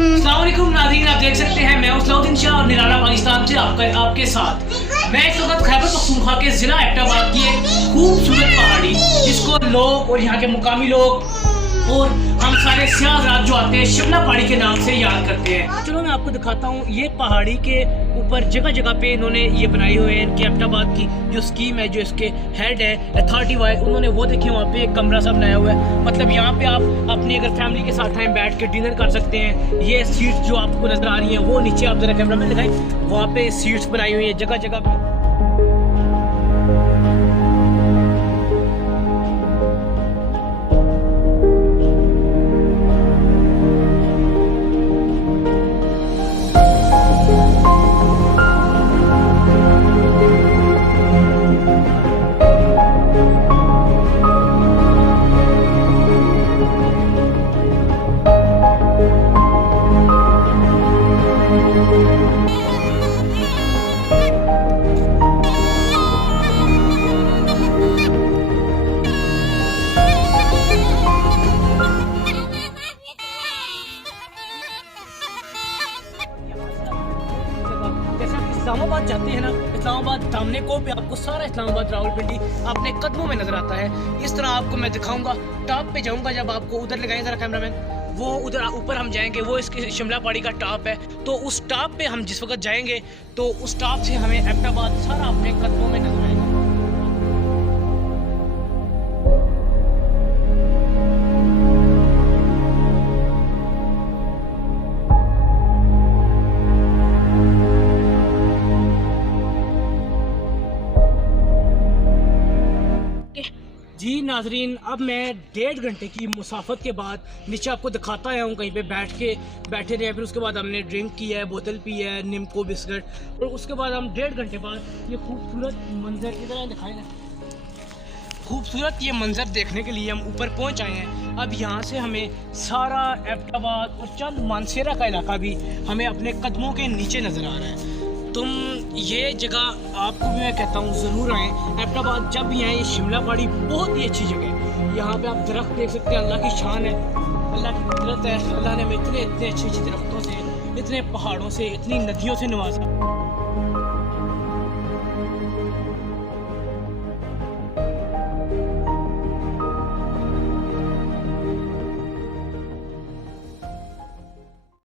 अस्सलाम वालेकुम नाज़रीन, आप देख सकते हैं मैं सलाउद्दीन शाह और निराला पाकिस्तान से आपके साथ। मैं इस वक्त खैबर पख्तूनख्वा के ज़िला एबटाबाद की एक खूबसूरत पहाड़ी जिसको लोग और यहाँ के मुकामी लोग और हम सारे सियाह जो आते हैं शिमला पहाड़ी के नाम से याद करते हैं। चलो मैं आपको दिखाता हूँ। ये पहाड़ी के ऊपर जगह जगह पे इन्होंने ये बनाई हुई है। इनके एबटाबाद की जो स्कीम है, जो इसके हेड है अथॉरिटी वाइज, उन्होंने वो देखे वहाँ पे एक कमरा सा बनाया हुआ है। मतलब यहाँ पे आप अपनी अगर फैमिली के साथ आए बैठ के डिनर कर सकते हैं। ये सीट्स जो आपको नजर आ रही हैं वो नीचे आप जरा कैमरा में दिखाएं, वहाँ पे सीट्स बनाई हुई है जगह जगह पे। इस्लामाबाद जाते हैं ना, इस्लामाबाद सामने को पे आपको सारा इस्लामाबाद रावलपिंडी अपने कदमों में नजर आता है। इस तरह आपको मैं दिखाऊंगा। टॉप पे जाऊंगा, जब आपको उधर लगाएं जरा कैमरामैन, वो उधर ऊपर हम जाएंगे, वो इसके शिमला पहाड़ी का टॉप है। तो उस टॉप पे हम जिस वक्त जाएंगे तो उस टॉप से हमें एबटाबाद सारा अपने कदमों में नजर आएगा। जी नाजरीन, अब मैं 1.5 घंटे की मुसाफत के बाद नीचे आपको दिखाता आया हूँ। कहीं पे बैठे रहे, फिर उसके बाद हमने ड्रिंक की है, बोतल पी है, निम्को बिस्किट, और उसके बाद हम 1.5 घंटे बाद ये खूबसूरत मंजर की तरह दिखाए ना, खूबसूरत ये मंजर देखने के लिए हम ऊपर पहुँच आए हैं। अब यहाँ से हमें सारा एबटाबाद और चंद मानसेरा का इलाका भी हमें अपने कदमों के नीचे नज़र आ रहा है। तुम ये जगह आपको भी मैं कहता हूँ ज़रूर आएँ एबटाबाद। जब भी आएँ, ये शिमला पहाड़ी बहुत ही अच्छी जगह है। यहाँ पे आप दरख्त देख सकते हैं, अल्लाह की शान है, अल्लाह की कुदरत है। अल्लाह ने हमें इतने अच्छे दरख्तों से, इतने पहाड़ों से, इतनी नदियों से नवाजा।